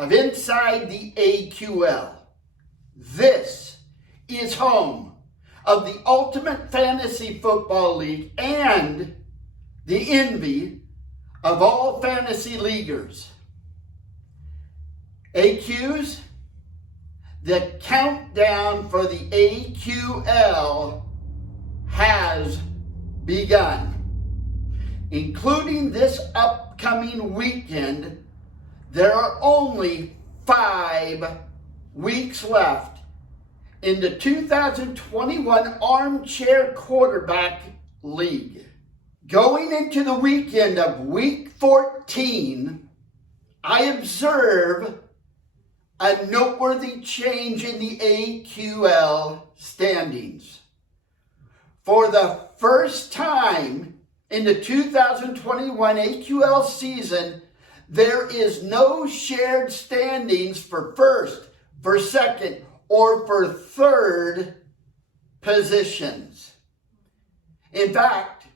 of Inside the AQL. This is home of the Ultimate Fantasy Football League and the envy of all fantasy leaguers. AQs, the countdown for the AQL has begun. Including this upcoming weekend, there are only 5 weeks left in the 2021 Armchair Quarterback League. Going into the weekend of week 14, I observe a noteworthy change in the AQL standings. For the first time in the 2021 AQL season, there is no shared standings for first, for second, or for third positions. In fact,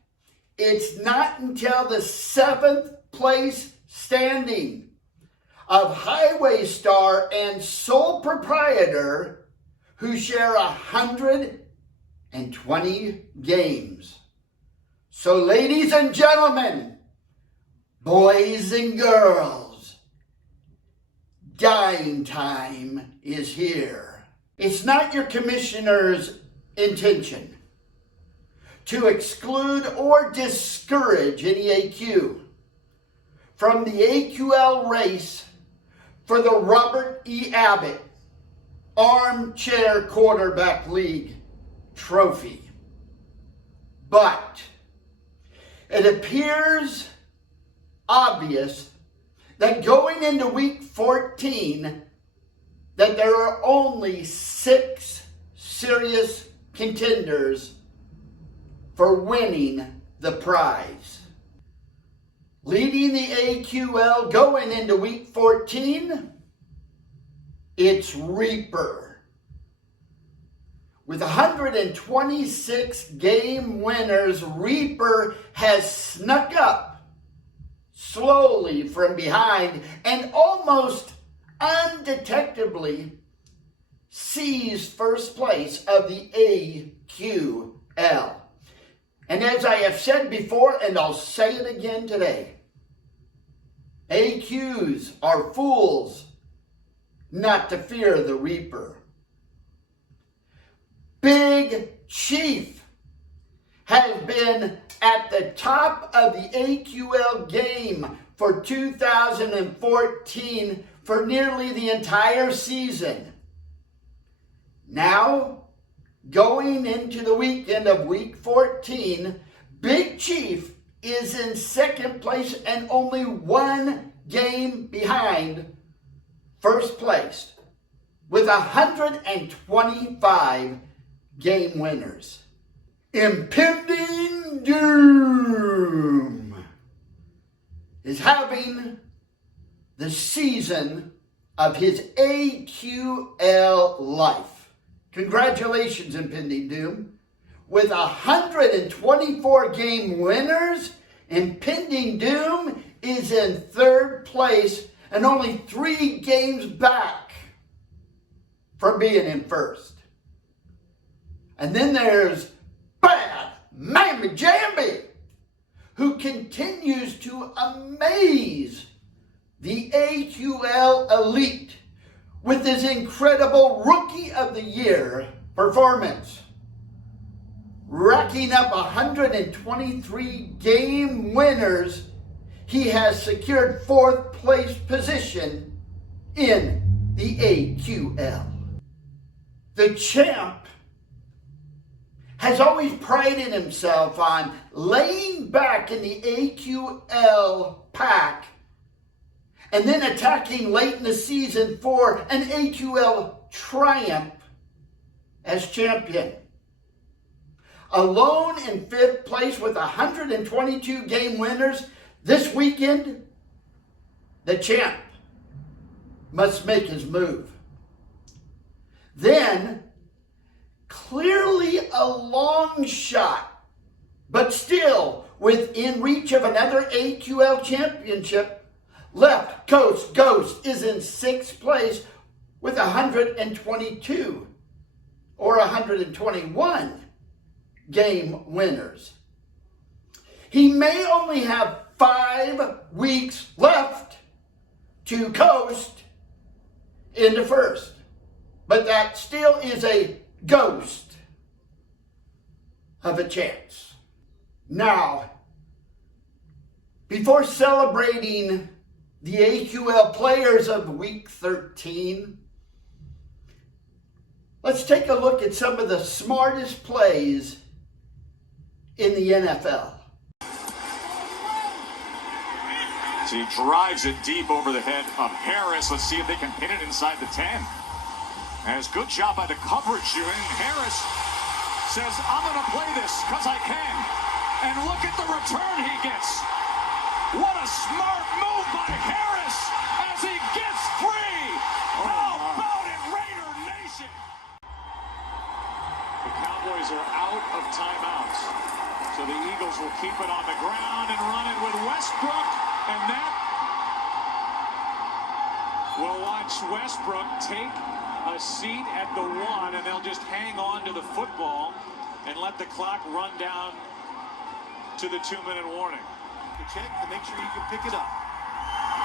it's not until the 7th place standing of Highway Star and Sole Proprietor who share 120 games. So ladies and gentlemen, boys and girls, dying time is here. It's not your commissioner's intention to exclude or discourage any AQ from the AQL race for the Robert E. Abbott Armchair Quarterback League trophy. But it appears obvious that going into week 14, that there are only 6 serious contenders for winning the prize. Leading the AQL going into week 14, it's Reaper. With 126 game winners, Reaper has snuck up slowly from behind and almost undetectably seized first place of the AQL. And as I have said before, and I'll say it again today, AQs are fools not to fear the Reaper. Big Chief has been at the top of the AQL game for 2014 for nearly the entire season. Now, going into the weekend of week 14, Big Chief is in second place and only 1 game behind first place with 125 game winners. Impending Doom is having the season of his AQL life. Congratulations, Impending Doom. With 124 game winners, Impending Doom is in third place and only 3 games back from being in first. And then there's Bad Mammy Jamby, who continues to amaze the AQL elite with his incredible Rookie of the Year performance, racking up 123 game winners. He has secured 4th place position in the AQL. The champ has always prided himself on laying back in the AQL pack and then attacking late in the season for an AQL triumph as champion. Alone in 5th place with 122 game winners, this weekend, the champ must make his move. Then, clearly a long shot, but still within reach of another AQL championship, Left Coast Ghost is in 6th place with 122 or 121 game winners. He may only have 5 weeks left to coast into first, but that still is a ghost of a chance. Now, before celebrating the AQL players of week 13, let's take a look at some of the smartest plays in the NFL. So he drives it deep over the head of Harris. Let's see if they can pin it inside the 10. As good job by the coverage unit. Harris says, I'm going to play this because I can. And look at the return he gets. What a smart move by Harris as he gets free. How about it, Raider Nation? The Cowboys are out of timeouts. So the Eagles will keep it on the ground and run it with Westbrook. And that will watch Westbrook take a seat at the 1, and they'll just hang on to the football and let the clock run down to the 2-minute warning. Check to make sure you can pick it up.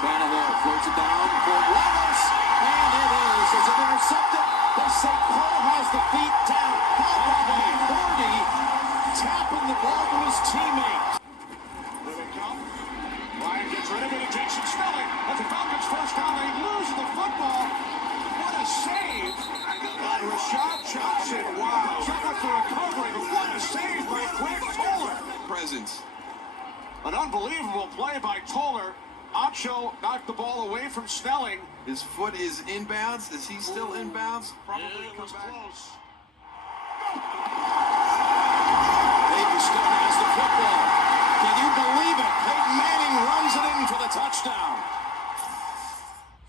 Tannehill floats it down for Wallace, and it is. Is it intercepted? They say Paul has the feet down. Paul by 40, tapping the ball to his teammate. There they come. Ryan gets rid of it and Jason Snelling. That's the Falcons' first down. They lose the football. What a save by Rashad Johnson. Wow. Trying for recovery, but what a save by Quick Toller. Presence. An unbelievable play by Toller. Acho knocked the ball away from Snelling. His foot is inbounds. Is he still inbounds? Probably It was back. close. Peyton still has the football. Can you believe it? Peyton Manning runs it in for the touchdown.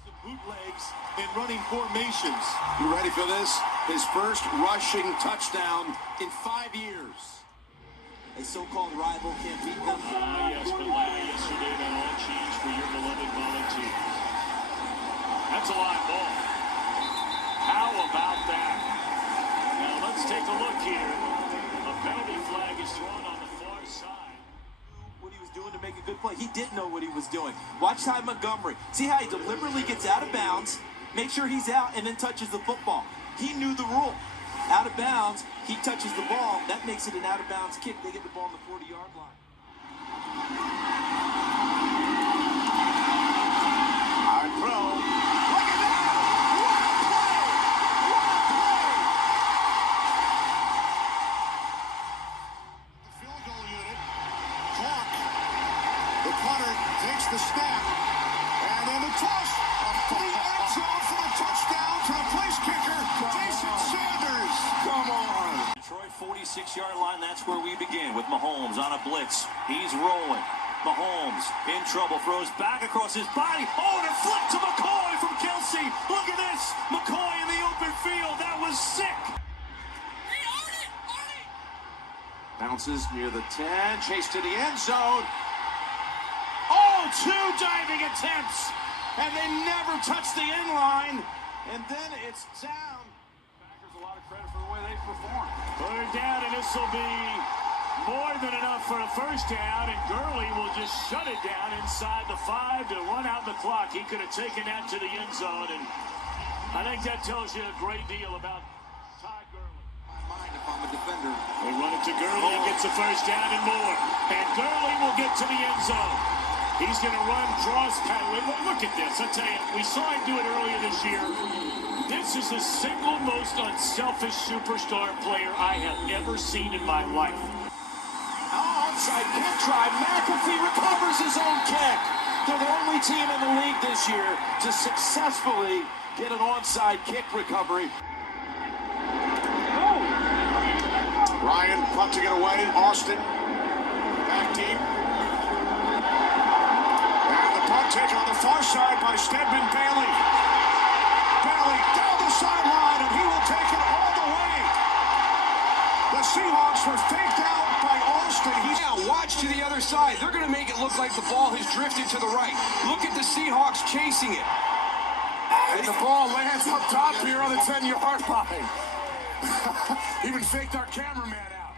The bootlegs in running formations. You ready for this? His first rushing touchdown in 5 years. A so-called rival can't beat them. Yes, but yesterday that all changed for your beloved Volunteers. That's a live ball. How about that? Now let's take a look here. A penalty flag is thrown on the far side. What he was doing to make a good play. He didn't know what he was doing. Watch Ty Montgomery. See how he deliberately gets out of bounds, make sure he's out, and then touches the football. He knew the rule. Out of bounds, he touches the ball. That makes it an out-of-bounds kick. They get the ball on the 40-yard line. Hard throw. Look at that! What a play! What a play! The field goal unit. Clark, the punter, takes the snap. And then the toss to the end zone for the touchdown to the place kicker, Jason Sanders. Come on. Detroit 46-yard line, that's where we begin with Mahomes on a blitz. He's rolling. Mahomes in trouble, throws back across his body. Oh, and a flip to McCoy from Kelsey. Look at this. McCoy in the open field. That was sick. Bounces near the 10, chase to the end zone. Oh, 2 diving attempts. And they never touch the end line. And then it's down. Packers a lot of credit for the way they performed. Third down, and this will be more than enough for a first down, and Gurley will just shut it down inside the 5 to run out the clock. He could have taken that to the end zone, and I think that tells you a great deal about Todd Gurley. My mind if I'm a defender. They run it to Gurley and gets a first down and more, and Gurley will get to the end zone. He's going to run, draws, look at this. I tell you, we saw him do it earlier this year. This is the single most unselfish superstar player I have ever seen in my life. Onside kick try. McAfee recovers his own kick. They're the only team in the league this year to successfully get an onside kick recovery. Ryan punting it away. Austin back deep. And the punt taken on the far side by Stedman Bailey. Bailey down the sideline, and he will take it all the way. The Seahawks were faked out by Austin. He's now watched to the other side. They're going to make it look like the ball has drifted to the right. Look at the Seahawks chasing it. And the ball lands up top here on the 10-yard line. Even faked our cameraman out.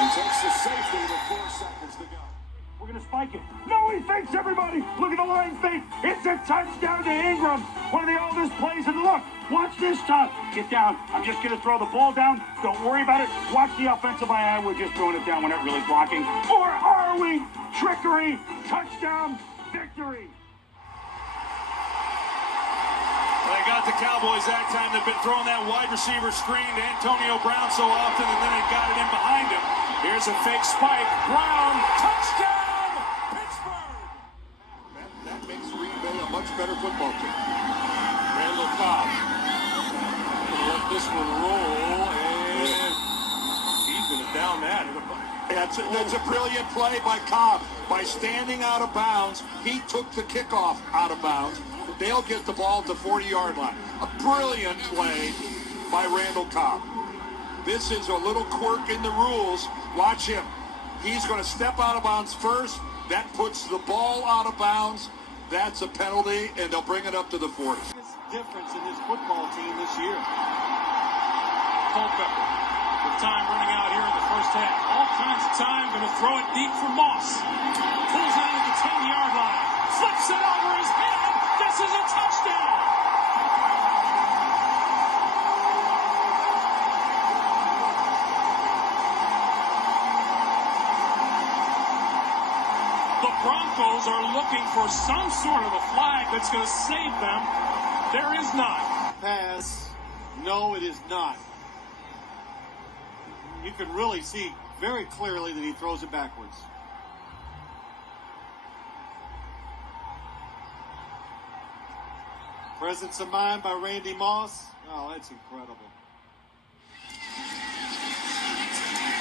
He takes the safety with 4 seconds to go. We're going to spike it. No, he fakes everybody. Look at the line fake. It's a touchdown to Ingram. One of the oldest plays in the look. Watch this time. Get down. I'm just going to throw the ball down. Don't worry about it. Watch the offensive eye. We're just throwing it down when it really blocking. Or are we? Trickery. Touchdown. Victory. Well, they got the Cowboys that time. They've been throwing that wide receiver screen to Antonio Brown so often, and then they got it in behind him. Here's a fake spike. Brown. Touchdown. That makes Greenville a much better football team. Randall Cobb. Gonna let this one roll, and he's gonna down that. That's a brilliant play by Cobb. By standing out of bounds, he took the kickoff out of bounds. They'll get the ball at the 40-yard line. A brilliant play by Randall Cobb. This is a little quirk in the rules. Watch him. He's going to step out of bounds first. That puts the ball out of bounds. That's a penalty, and they'll bring it up to the 40. Difference in his football team this year. Culpepper with time running out here in the first half. All kinds of time. Going to throw it deep for Moss. Pulls it at the 10-yard line. Flips it over his head. This is a touchdown. The Broncos are looking for some sort of a flag that's going to save them. There is not. Pass. No, it is not. You can really see very clearly that he throws it backwards. Presence of mind by Randy Moss. Oh, that's incredible.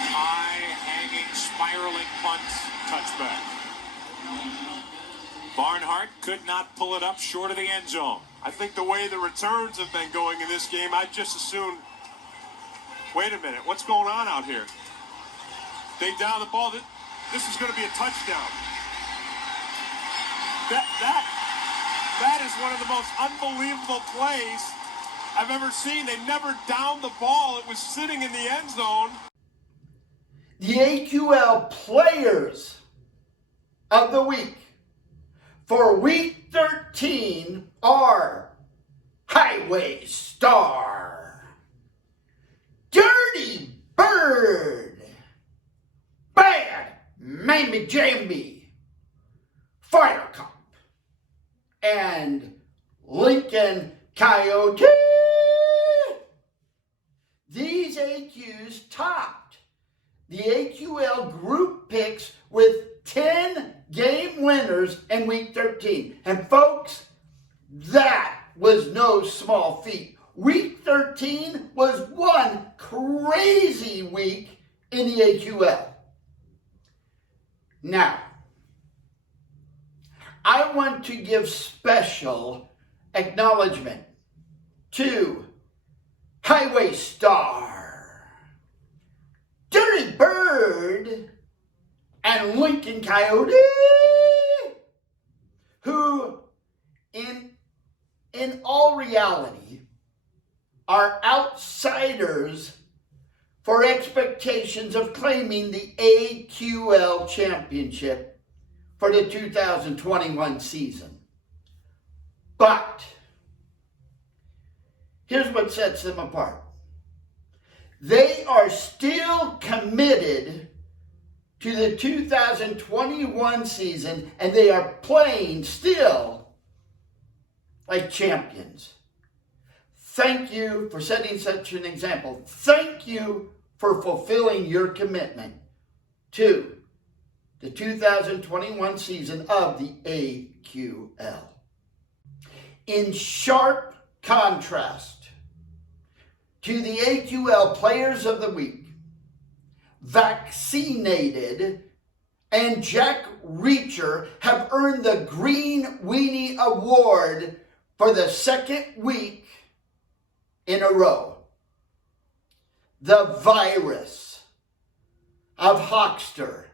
High, hanging, spiraling punt, touchback. Barnhart could not pull it up short of the end zone. I think the way the returns have been going in this game, I just assumed, wait a minute, what's going on out here? They down the ball. This is going to be a touchdown. That is one of the most unbelievable plays I've ever seen. They never downed the ball. It was sitting in the end zone. The AQL Players of the Week for Week 13 are Highway Star, Dirty Bird, Bad Mammy Jamie, Fire Cop, and Lincoln Coyote. These AQs topped the AQL group picks with 10 game winners in Week 13. And folks, that was no small feat. Week 13 was one crazy week in the AQL. Now, I want to give special acknowledgement to Highway Star, Dirty Bird, and Lincoln Coyote, who in all reality are outsiders for expectations of claiming the AQL championship for the 2021 season. But here's what sets them apart. They are still committed to the 2021 season, and they are playing still like champions. Thank you for setting such an example. Thank you for fulfilling your commitment to the 2021 season of the AQL. In sharp contrast to the AQL Players of the Week, Vaccinated and Jack Reacher have earned the Green Weenie Award for the second week in a row. The virus of Hawkster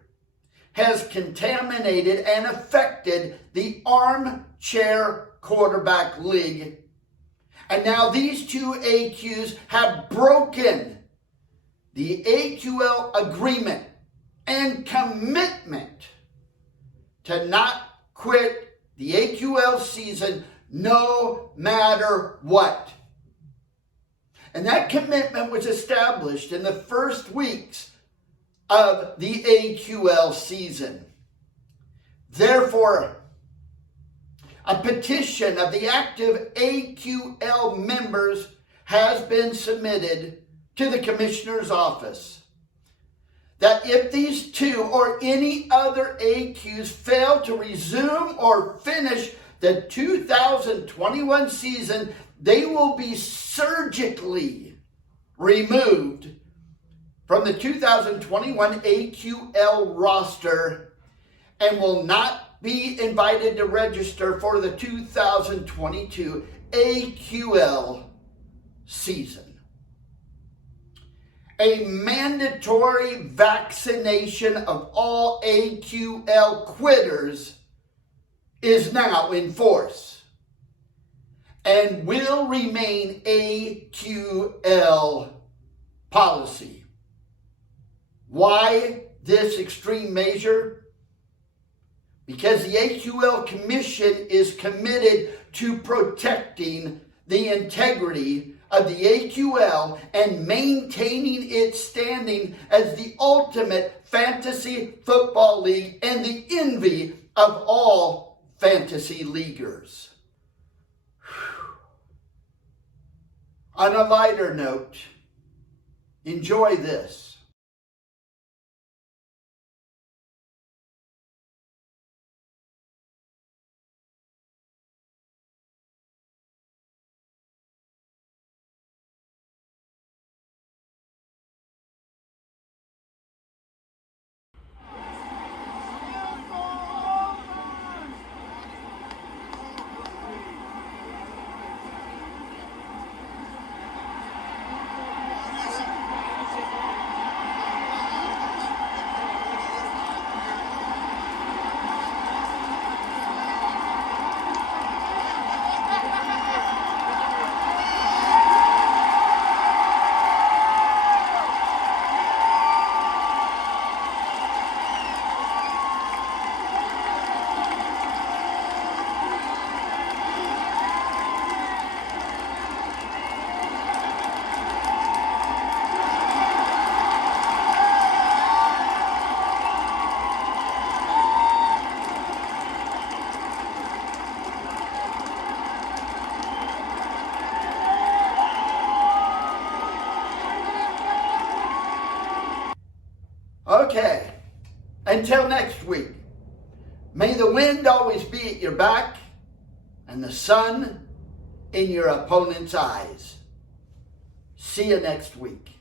has contaminated and affected the Armchair Quarterback League. And now these two AQs have broken the AQL agreement and commitment to not quit the AQL season no matter what. And that commitment was established in the first weeks of the AQL season. Therefore, a petition of the active AQL members has been submitted to the Commissioner's office that if these two or any other AQs fail to resume or finish the 2021 season, they will be surgically removed from the 2021 AQL roster and will not be invited to register for the 2022 AQL season. A mandatory vaccination of all AQL quitters is now in force and will remain AQL policy. Why this extreme measure? Because the AQL Commission is committed to protecting the integrity of the AQL and maintaining its standing as the ultimate fantasy football league and the envy of all fantasy leaguers. On a lighter note, enjoy this. Okay, until next week, may the wind always be at your back and the sun in your opponent's eyes. See you next week.